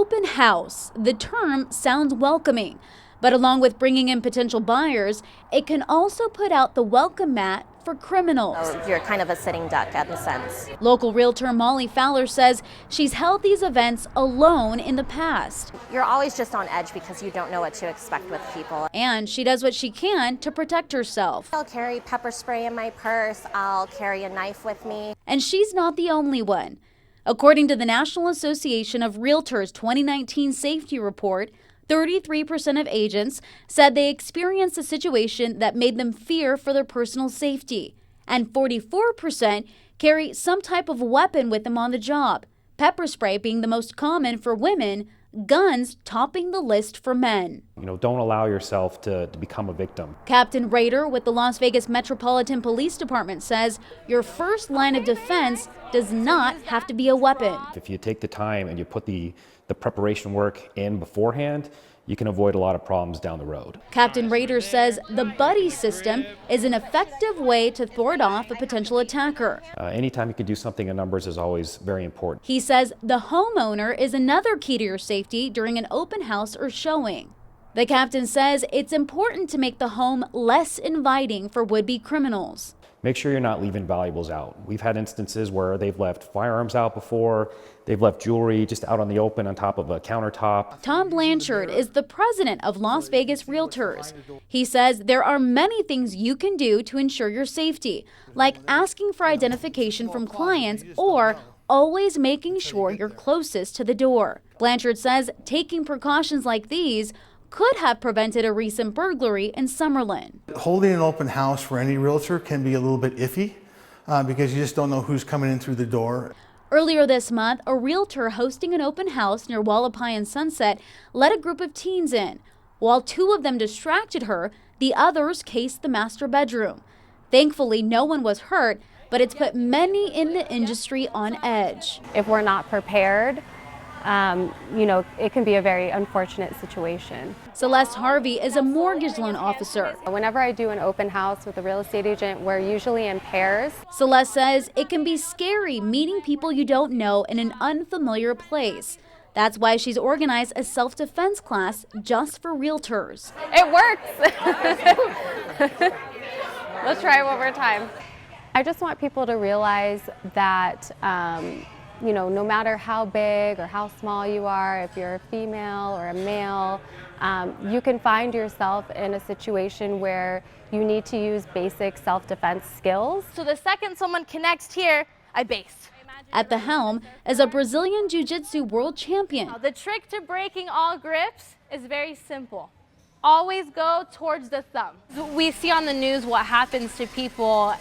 open house. The term sounds welcoming, but along with bringing in potential buyers, it can also put out the welcome mat for criminals. So you're kind of a sitting duck in a sense. Local realtor Molly Fowler says she's held these events alone in the past. You're always just on edge because you don't know what to expect with people. And she does what she can to protect herself. I'll carry pepper spray in my purse. I'll carry a knife with me. And she's not the only one. According to the National Association of Realtors 2019 Safety Report, 33% of agents said they experienced a situation that made them fear for their personal safety, and 44% carry some type of weapon with them on the job, pepper spray being the most common for women, guns topping the list for men. Don't allow yourself to become a victim. Captain Rader with the Las Vegas Metropolitan Police Department says your first line of defense does not have to be a weapon. If you take the time and you put the preparation work in beforehand, you can avoid a lot of problems down the road. Captain Rader says the buddy system is an effective way to thwart off a potential attacker. Anytime you can do something in numbers is always very important. He says the homeowner is another key to your safety during an open house or showing. The captain says it's important to make the home less inviting for would-be criminals. Make sure you're not leaving valuables out. We've had instances where they've left firearms out before, they've left jewelry just out on the open on top of a countertop. Tom Blanchard is the president of Las Vegas Realtors. He says there are many things you can do to ensure your safety, like asking for identification from clients or always making sure you're closest to the door. Blanchard says taking precautions like these could have prevented a recent burglary in Summerlin. Holding an open house for any realtor can be a little bit iffy because you just don't know who's coming in through the door. Earlier this month, a realtor hosting an open house near Wallapai and Sunset let a group of teens in. While two of them distracted her, the others cased the master bedroom. Thankfully, no one was hurt, but it's put many in the industry on edge. If we're not prepared, it can be a very unfortunate situation. Celeste Harvey is a mortgage loan officer. Whenever I do an open house with a real estate agent, we're usually in pairs. Celeste says it can be scary meeting people you don't know in an unfamiliar place. That's why she's organized a self-defense class just for realtors. It works! Let's try it one more time. I just want people to realize that no matter how big or how small you are, if you're a female or a male, you can find yourself in a situation where you need to use basic self-defense skills. So the second someone connects here, I base. At the helm is a Brazilian Jiu-Jitsu world champion. The trick to breaking all grips is very simple. Always go towards the thumb. We see on the news what happens to people,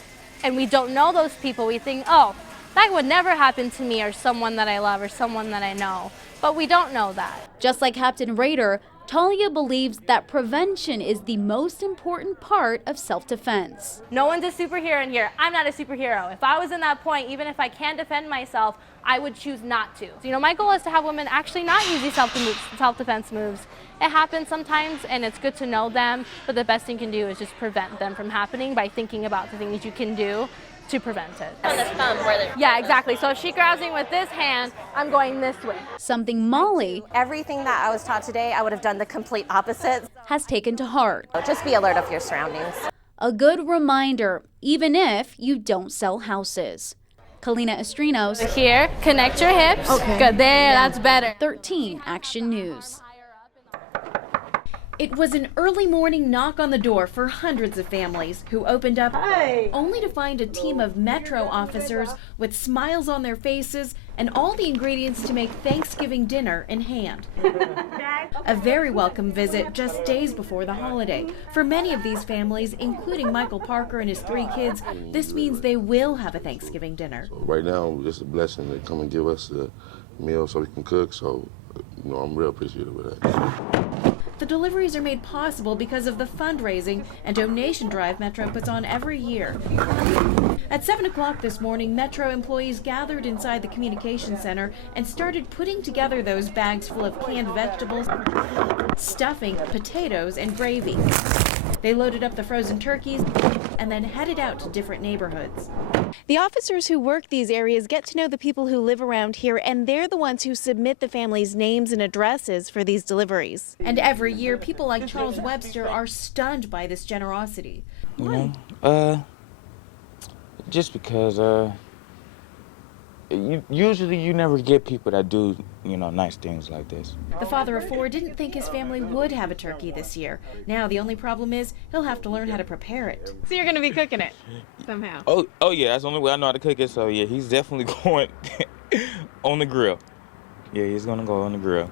and we don't know those people. We think, oh, that would never happen to me or someone that I love or someone that I know. But we don't know that. Just like Captain Rader, Talia believes that prevention is the most important part of self-defense. No one's a superhero in here. I'm not a superhero. If I was in that point, even if I can defend myself, I would choose not to. So, my goal is to have women actually not use these self-defense moves. It happens sometimes, and it's good to know them, but the best thing you can do is just prevent them from happening by thinking about the things you can do to prevent it. On the thumb where Yeah, exactly. So if she grabs me with this hand, I'm going this way. Something Molly, everything that I was taught today, I would have done the complete opposite. has taken to heart. Just be alert of your surroundings. A good reminder, even if you don't sell houses. Kalina Estrinos, Here, connect your hips. Okay. Good, there, that's better. 13 Action News. It was an early morning knock on the door for hundreds of families who opened up only to find a team of Metro officers with smiles on their faces and all the ingredients to make Thanksgiving dinner in hand. A very welcome visit just days before the holiday. For many of these families, including Michael Parker and his 3 kids, this means they will have a Thanksgiving dinner. So right now, it's just a blessing to come and give us a meal so we can cook, so I'm real appreciative of that. The deliveries are made possible because of the fundraising and donation drive Metro puts on every year. At 7 o'clock this morning, Metro employees gathered inside the communication center and started putting together those bags full of canned vegetables, stuffing, potatoes, and gravy. They loaded up the frozen turkeys and then headed out to different neighborhoods. The officers who work these areas get to know the people who live around here, and they're the ones who submit the families' names and addresses for these deliveries. And every year, people like Charles Webster are stunned by this generosity. Just because usually you never get people that do, nice things like this. The father of 4 didn't think his family would have a turkey this year. Now the only problem is he'll have to learn how to prepare it. So you're going to be cooking it somehow? Oh yeah, that's the only way I know how to cook it. So yeah, he's definitely going on the grill. Yeah, he's going to go on the grill.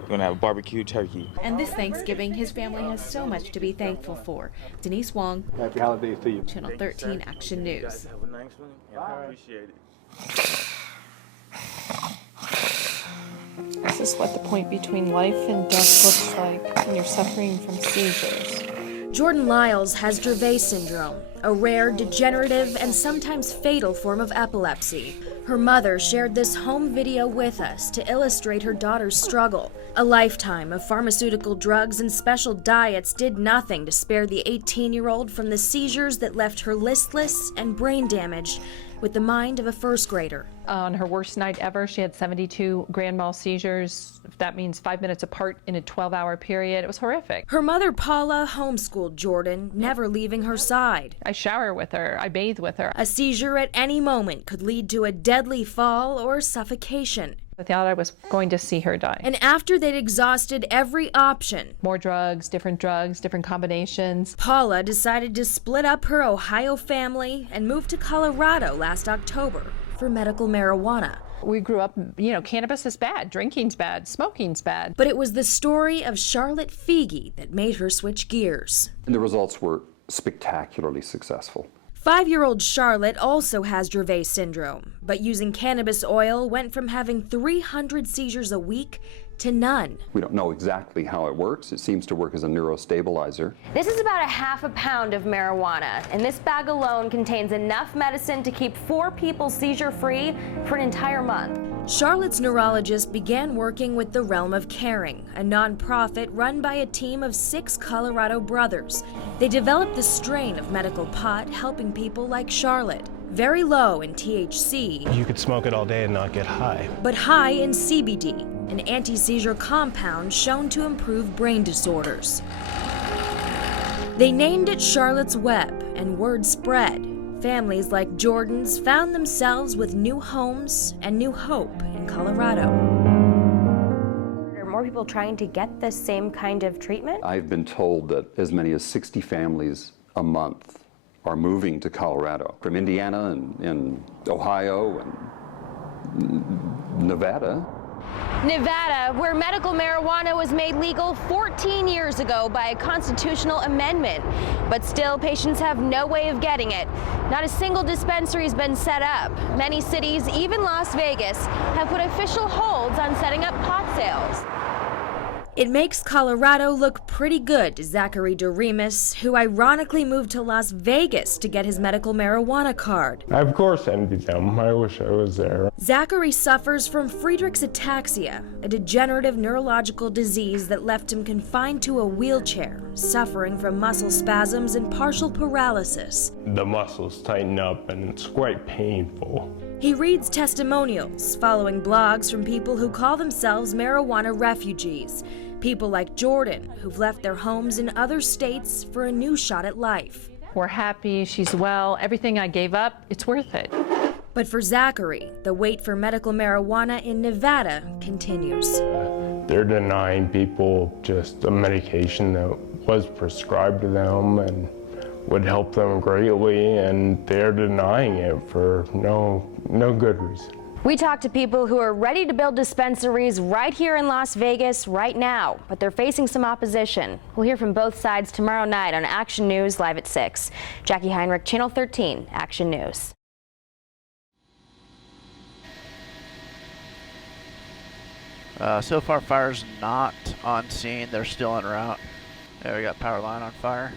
We're going to have a barbecue turkey. And this Thanksgiving, his family has so much to be thankful for. Denise Wong, Happy holidays to you. Channel 13 Action News. Have a nice one. Yeah, I appreciate it. This is what the point between life and death looks like when you're suffering from seizures. Jordan Lyles has Dravet syndrome, a rare, degenerative, and sometimes fatal form of epilepsy. Her mother shared this home video with us to illustrate her daughter's struggle. A lifetime of pharmaceutical drugs and special diets did nothing to spare the 18-year-old from the seizures that left her listless and brain damaged, with the mind of a first grader. On her worst night ever, she had 72 grand mal seizures. That means 5 minutes apart in a 12-hour period. It was horrific. Her mother, Paula, homeschooled Jordan, never leaving her side. I shower with her. I bathe with her. A seizure at any moment could lead to a deadly fall or suffocation. I thought I was going to see her die. And after they'd exhausted every option, more drugs, different combinations, Paula decided to split up her Ohio family and move to Colorado last October for medical marijuana. We grew up, cannabis is bad, drinking's bad, smoking's bad. But it was the story of Charlotte Figi that made her switch gears. And the results were spectacularly successful. 5-year-old Charlotte also has Dravet syndrome, but using cannabis oil went from having 300 seizures a week to none. We don't know exactly how it works. It seems to work as a neurostabilizer. This is about 1/2 pound of marijuana, and this bag alone contains enough medicine to keep 4 people seizure-free for an entire month. Charlotte's neurologist began working with The Realm of Caring, a nonprofit run by a team of 6 Colorado brothers. They developed the strain of medical pot, helping people like Charlotte. Very low in THC. You could smoke it all day and not get high. But high in CBD, an anti-seizure compound shown to improve brain disorders. They named it Charlotte's Web, and word spread. Families like Jordan's found themselves with new homes and new hope in Colorado. Are more people trying to get the same kind of treatment? I've been told that as many as 60 families a month are moving to Colorado from Indiana and Ohio and Nevada. Nevada, where medical marijuana was made legal 14 years ago by a constitutional amendment. But still, patients have no way of getting it. Not a single dispensary has been set up. Many cities, even Las Vegas, have put official holds on setting up pot sales. It makes Colorado look pretty good to Zachary DeRemus, who ironically moved to Las Vegas to get his medical marijuana card. I of course envy them. I wish I was there. Zachary suffers from Friedreich's ataxia, a degenerative neurological disease that left him confined to a wheelchair, suffering from muscle spasms and partial paralysis. The muscles tighten up and it's quite painful. He reads testimonials, following blogs from people who call themselves marijuana refugees. People like Jordan, who've left their homes in other states for a new shot at life. We're happy, she's well, everything I gave up, it's worth it. But for Zachary, the wait for medical marijuana in Nevada continues. They're denying people just a medication that was prescribed to them and would help them greatly, and they're denying it for no good reason. We talked to people who are ready to build dispensaries right here in Las Vegas right now, but they're facing some opposition. We'll hear from both sides tomorrow night on Action News Live at 6. Jackie Heinrich, Channel 13, Action News. So far, fire's not on scene. They're still en route. There, we got power line on fire.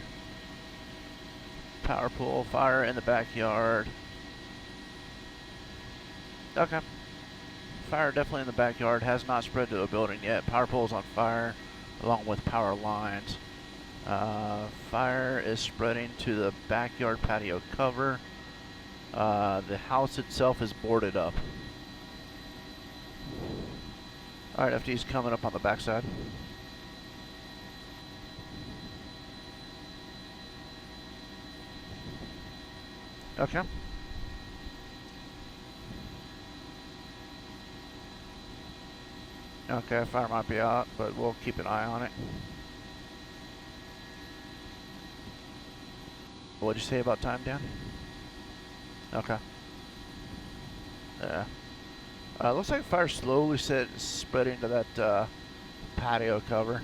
Power pool fire in the backyard. Okay. Fire definitely in the backyard. Has not spread to a building yet. Power pool's on fire, along with power lines. Fire is spreading to the backyard patio cover. The house itself is boarded up. All right, FD's coming up on the backside. Okay. Okay, fire might be out, but we'll keep an eye on it. What'd you say about time, Dan? Okay. Yeah. Looks like fire slowly spreading to that patio cover.